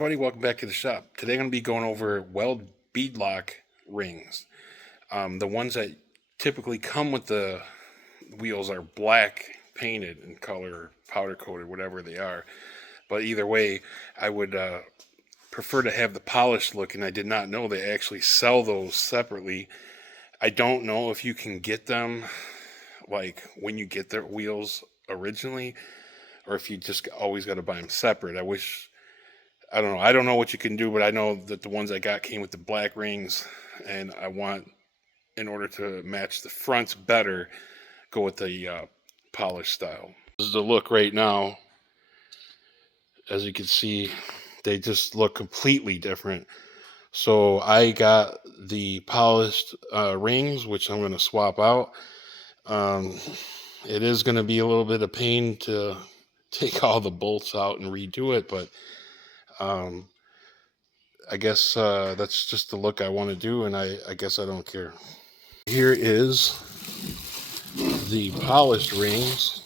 Everybody, welcome back to the shop. Today I'm going to be going over Weld beadlock rings. The ones that typically come with the wheels are black painted in color, powder coated, whatever they are. But either way, I would prefer to have the polished look, and I did not know they actually sell those separately. I don't know if you can get them like when you get their wheels originally, or if you just always got to buy them separate. I don't know. I don't know what you can do, but I know that the ones I got came with the black rings, and I want, in order to match the fronts better, go with the polished style. This is the look right now. As you can see, they just look completely different. So I got the polished rings, which I'm going to swap out. Um, it is going to be a little bit of pain to take all the bolts out and redo it, but um, I guess that's just the look I want to do, and I guess I don't care. Here is the polished rings.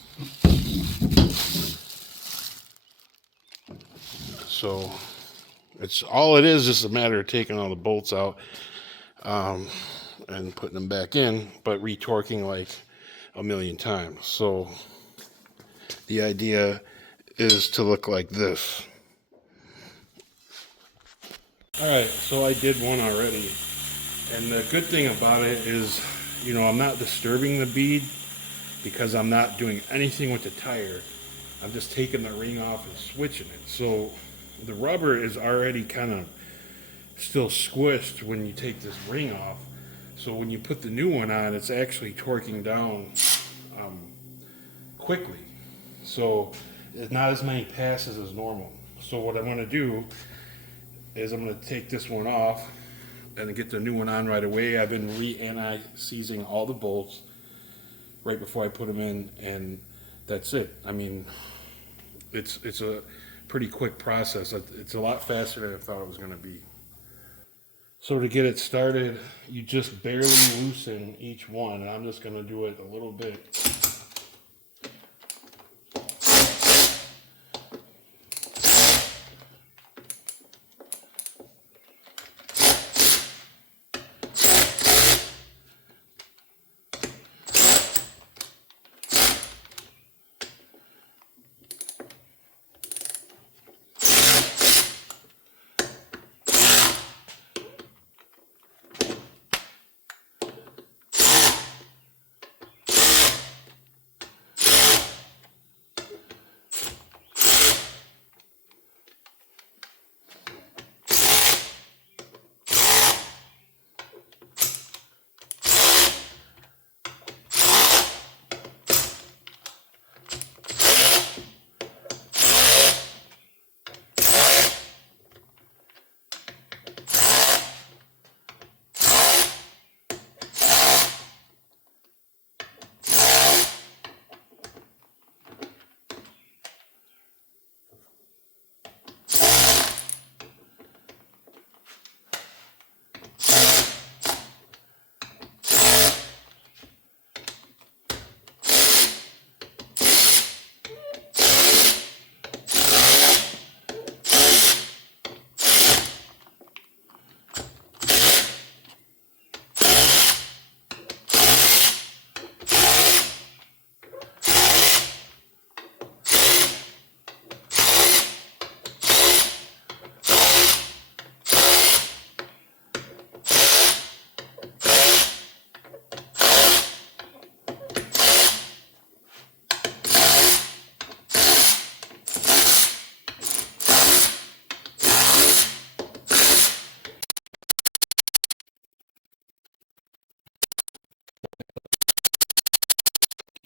So it's all it is just a matter of taking all the bolts out and putting them back in, but retorquing like a million times. So the idea is to look like this. Alright, so I did one already. And the good thing about it is, I'm not disturbing the bead because I'm not doing anything with the tire. I'm just taking the ring off and switching it. So the rubber is already kind of still squished when you take this ring off. So when you put the new one on, it's actually torquing down quickly. So it's not as many passes as normal. So what I'm going to do is I'm going to take this one off and get the new one on right away. I've been re-anti-seizing all the bolts right before I put them in, and that's it. I mean, it's a pretty quick process. It's a lot faster than I thought it was going to be. So to get it started, you just barely loosen each one, and I'm just going to do it a little bit.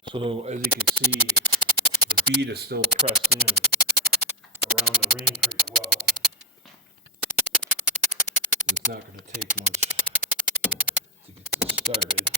So as you can see, the bead is still pressed in around the ring pretty well. It's not going to take much to get this started.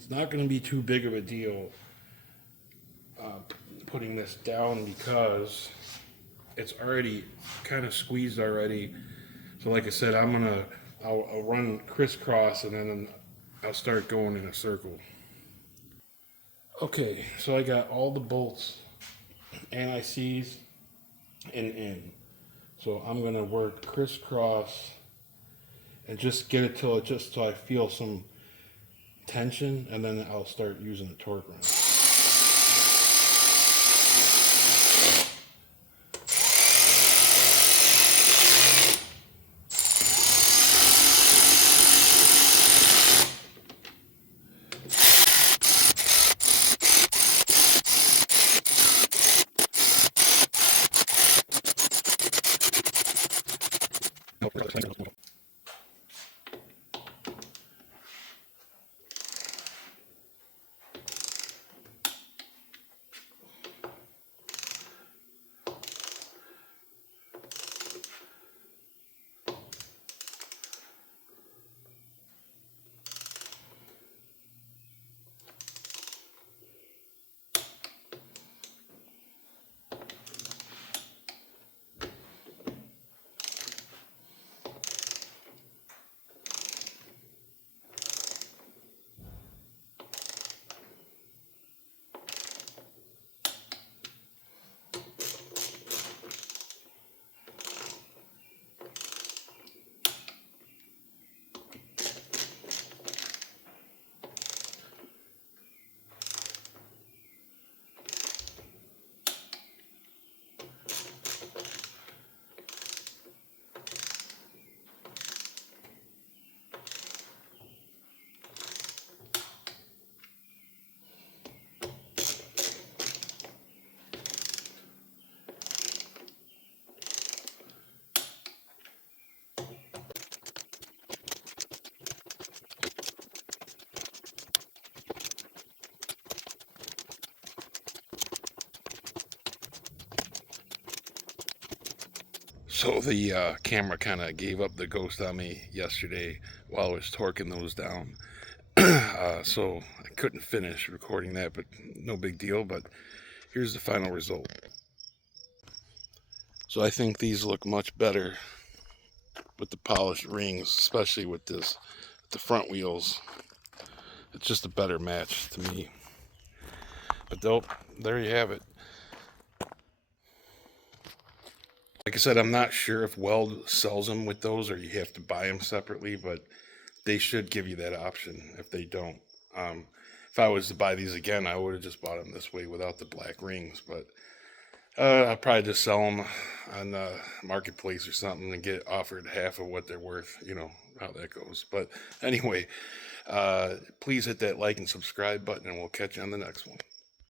It's not going to be too big of a deal putting this down because it's already kind of squeezed already. So like I said, I'll run crisscross and then I'll start going in a circle. Okay, so I got all the bolts and ICs in. So I'm gonna work crisscross and just get it till I feel some tension, and then I'll start using the torque wrench. So the camera kind of gave up the ghost on me yesterday while I was torquing those down. So I couldn't finish recording that, but no big deal. But here's the final result. So I think these look much better with the polished rings, especially with the front wheels. It's just a better match to me. But there you have it. Like I said, I'm not sure if Weld sells them with those or you have to buy them separately, but they should give you that option if they don't. If I was to buy these again, I would have just bought them this way without the black rings, but I'll probably just sell them on Marketplace or something and get offered half of what they're worth. You know how that goes. But anyway, please hit that like and subscribe button, and we'll catch you on the next one.